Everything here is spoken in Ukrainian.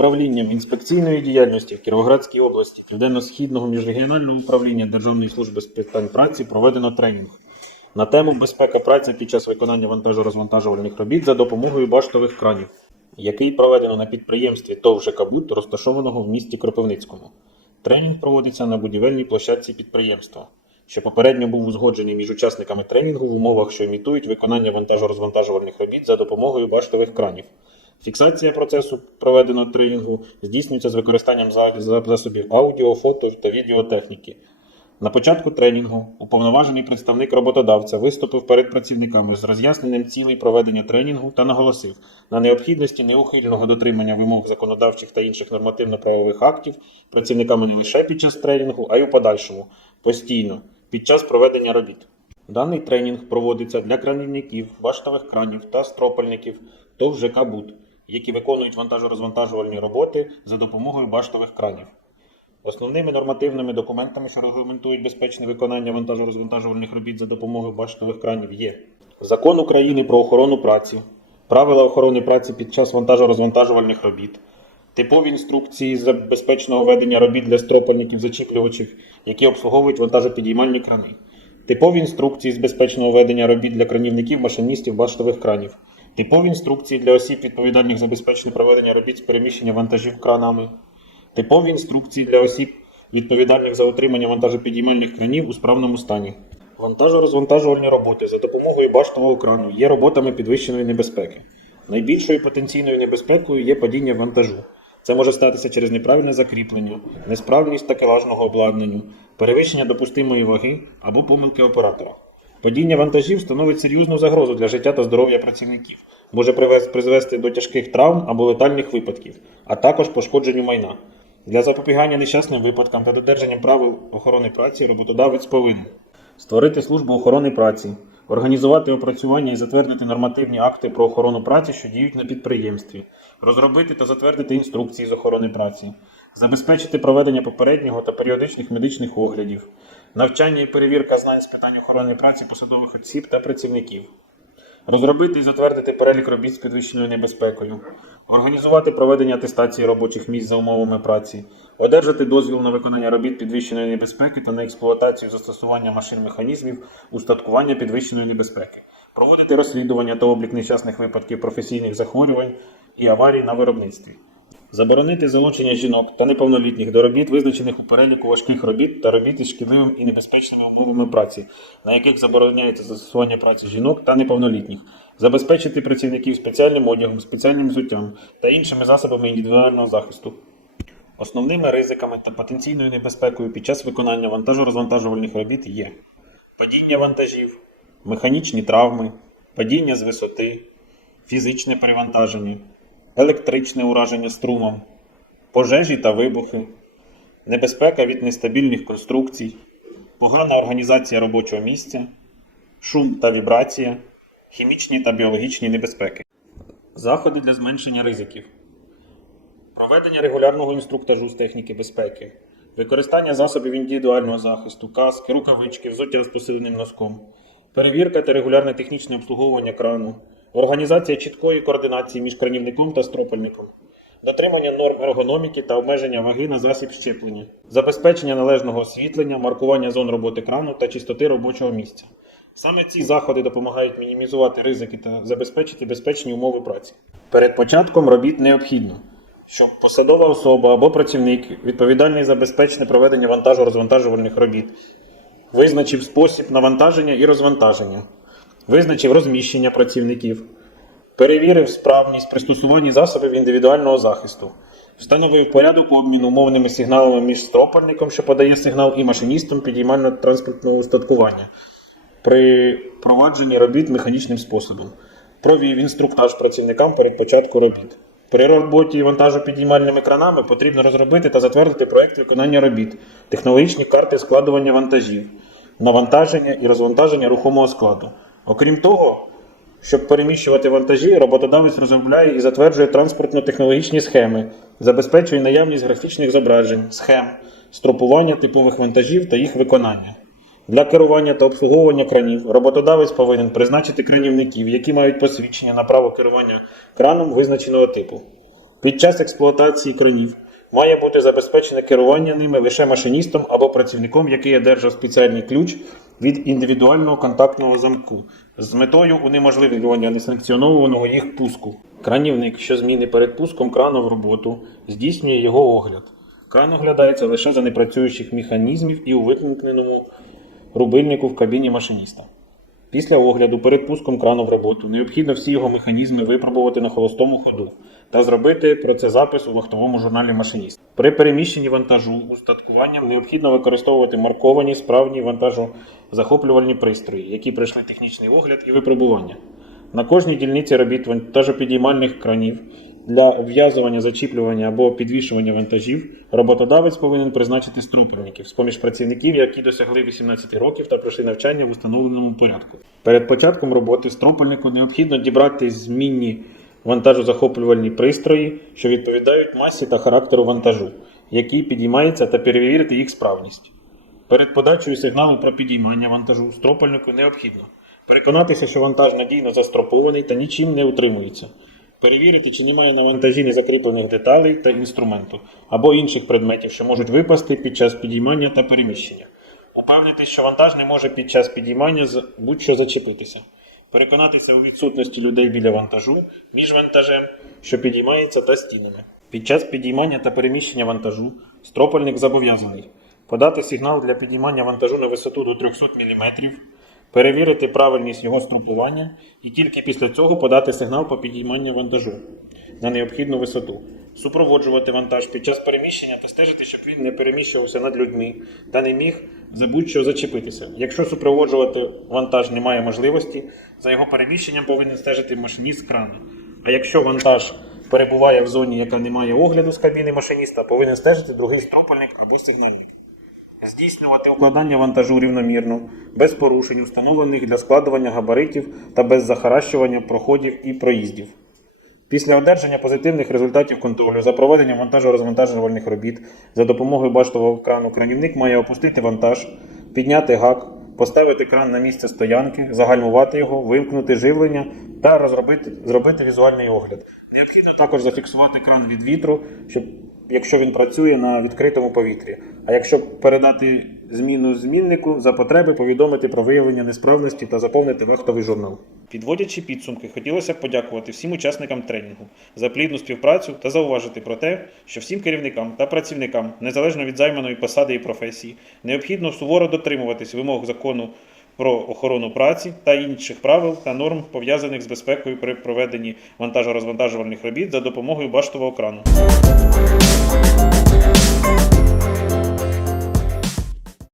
Управлінням інспекційної діяльності в Кіровоградській області Південно-Східного міжрегіонального управління Державної служби з питань праці проведено тренінг на тему безпека праці під час виконання вантажо-розвантажувальних робіт за допомогою баштових кранів, який проведено на підприємстві ТОВ ЖКБУТ, розташованого в місті Кропивницькому. Тренінг проводиться на будівельній площадці підприємства, що попередньо був узгоджений між учасниками тренінгу в умовах, що імітують виконання вантажо-розвантажувальних робіт за допомогою баштових кранів. Фіксація процесу проведеного тренінгу здійснюється з використанням за- за- засобів аудіо, фото та відеотехніки. На початку тренінгу уповноважений представник роботодавця виступив перед працівниками з роз'ясненням цілей проведення тренінгу та наголосив на необхідності неухильного дотримання вимог законодавчих та інших нормативно-правових актів працівниками не лише під час тренінгу, а й у подальшому, постійно, під час проведення робіт. Даний тренінг проводиться для кранівників, баштових кранів та стропальників ТОВ ЖК «Буд», які виконують вантажо-розвантажувальні роботи за допомогою баштових кранів. Основними нормативними документами, що регламентують безпечне виконання вантажо-розвантажувальних робіт за допомогою баштових кранів, є Закон України про охорону праці, правила охорони праці під час вантажо-розвантажувальних робіт, типові інструкції з безпечного ведення робіт для стропальників зачіплювачів, які обслуговують вантажопідіймальні крани, типові інструкції з безпечного ведення робіт для кранівників, машиністів баштових кранів, типові інструкції для осіб, відповідальних за безпечне проведення робіт з переміщення вантажів кранами, типові інструкції для осіб, відповідальних за утримання вантажопідіймальних кранів у справному стані. Вантажо-розвантажувальні роботи за допомогою баштового крану є роботами підвищеної небезпеки. Найбільшою потенційною небезпекою є падіння вантажу. Це може статися через неправильне закріплення, несправність такелажного обладнання, перевищення допустимої ваги або помилки оператора. Падіння вантажів становить серйозну загрозу для життя та здоров'я працівників, може призвести до тяжких травм або летальних випадків, а також пошкодженню майна. Для запобігання нещасним випадкам та додержання правил охорони праці роботодавець повинен створити службу охорони праці, організувати опрацювання і затвердити нормативні акти про охорону праці, що діють на підприємстві, розробити та затвердити інструкції з охорони праці, забезпечити проведення попереднього та періодичних медичних оглядів, навчання і перевірка знань з питань охорони праці посадових осіб та працівників. Розробити і затвердити перелік робіт з підвищеною небезпекою, організувати проведення атестації робочих місць за умовами праці, одержати дозвіл на виконання робіт підвищеної небезпеки та на експлуатацію застосування машин механізмів устаткування підвищеної небезпеки, проводити розслідування та облік нещасних випадків професійних захворювань і аварій на виробництві. Заборонити залучення жінок та неповнолітніх до робіт, визначених у переліку важких робіт та робіт із шкідливим і небезпечними умовами праці, на яких забороняється застосування праці жінок та неповнолітніх, забезпечити працівників спеціальним одягом, спеціальним взуттям та іншими засобами індивідуального захисту. Основними ризиками та потенційною небезпекою під час виконання вантажо-розвантажувальних робіт є падіння вантажів, механічні травми, падіння з висоти, фізичне перевантаження, електричне ураження струмом, пожежі та вибухи, небезпека від нестабільних конструкцій, погана організація робочого місця, шум та вібрація, хімічні та біологічні небезпеки. Заходи для зменшення ризиків. Проведення регулярного інструктажу з техніки безпеки, використання засобів індивідуального захисту, каски, рукавички, взуття з посиленим носком, перевірка та регулярне технічне обслуговування крану, організація чіткої координації між кранівником та стропальником, дотримання норм ергономіки та обмеження ваги на засіб щеплення, забезпечення належного освітлення, маркування зон роботи крану та чистоти робочого місця. Саме ці заходи допомагають мінімізувати ризики та забезпечити безпечні умови праці. Перед початком робіт необхідно, щоб посадова особа або працівник, відповідальний за безпечне проведення вантажо-розвантажувальних робіт, визначив спосіб навантаження і розвантаження, визначив розміщення працівників, перевірив справність пристосування засобів індивідуального захисту, встановив порядок обміну умовними сигналами між стропальником, що подає сигнал, і машиністом підіймально-транспортного устаткування при провадженні робіт механічним способом. Провів інструктаж працівникам перед початком робіт. При роботі вантажопідіймальними кранами потрібно розробити та затвердити проект виконання робіт, технологічні карти складування вантажів, навантаження і розвантаження рухомого складу. Окрім того, щоб переміщувати вантажі, роботодавець розробляє і затверджує транспортно-технологічні схеми, забезпечує наявність графічних зображень, схем, стропування типових вантажів та їх виконання. Для керування та обслуговування кранів роботодавець повинен призначити кранівників, які мають посвідчення на право керування краном визначеного типу. Під час експлуатації кранів має бути забезпечене керування ними лише машиністом або працівником, який одержав спеціальний ключ від індивідуального контактного замку з метою унеможливлювання несанкціонованого їх пуску. Кранівник, що зміни перед пуском крану в роботу, здійснює його огляд. Кран оглядається лише за непрацюючих механізмів і у вимкненому рубильнику в кабіні машиніста. Після огляду перед пуском крану в роботу необхідно всі його механізми випробувати на холостому ходу та зробити про це запис у вахтовому журналі машиніст. При переміщенні вантажу устаткуванням необхідно використовувати марковані справні вантажозахоплювальні пристрої, які пройшли технічний огляд і випробування. На кожній дільниці робіт вантажопідіймальних кранів для вв'язування, зачіплювання або підвішування вантажів роботодавець повинен призначити струпельників з поміж працівників, які досягли 18 років та пройшли навчання в установленому порядку. Перед початком роботи струпельнику необхідно дібрати змінні вантажозахоплювальні пристрої, що відповідають масі та характеру вантажу, який підіймається, та перевірити їх справність. Перед подачею сигналу про підіймання вантажу стропольнику необхідно переконатися, що вантаж надійно застропований та нічим не утримується. Перевірити, чи немає на вантажі незакріплених деталей та інструменту або інших предметів, що можуть випасти під час підіймання та переміщення. Упевнитись, що вантаж не може під час підіймання будь-що зачепитися. Переконатися у відсутності людей біля вантажу між вантажем, що підіймається, та стінами. Під час підіймання та переміщення вантажу стропольник зобов'язаний подати сигнал для підіймання вантажу на висоту до 300 мм, перевірити правильність його струпування і тільки після цього подати сигнал по підійманню вантажу на необхідну висоту. Супроводжувати вантаж під час переміщення та стежити, щоб він не переміщувався над людьми та не міг за будь-що зачепитися. Якщо супроводжувати вантаж немає можливості, за його переміщенням повинен стежити машиніст крана. А якщо вантаж перебуває в зоні, яка не має огляду з кабіни машиніста, повинен стежити другий стропольник або сигнальник. Здійснювати укладання вантажу рівномірно, без порушень, установлених для складування габаритів та без захаращування проходів і проїздів. Після одержання позитивних результатів контролю за проведенням вантажо-розвантажувальних робіт за допомогою баштового крану кранівник має опустити вантаж, підняти гак, поставити кран на місце стоянки, загальмувати його, вимкнути живлення та розробити, зробити візуальний огляд. Необхідно також зафіксувати кран від вітру, щоб, якщо він працює на відкритому повітрі. А якщо передати зміну зміннику, за потреби повідомити про виявлення несправності та заповнити вахтовий журнал. Підводячи підсумки, хотілося б подякувати всім учасникам тренінгу за плідну співпрацю та зауважити про те, що всім керівникам та працівникам, незалежно від займаної посади і професії, необхідно суворо дотримуватись вимог закону про охорону праці та інших правил та норм, пов'язаних з безпекою при проведенні вантажо-розвантажувальних робіт за допомогою баштового крану. Bye.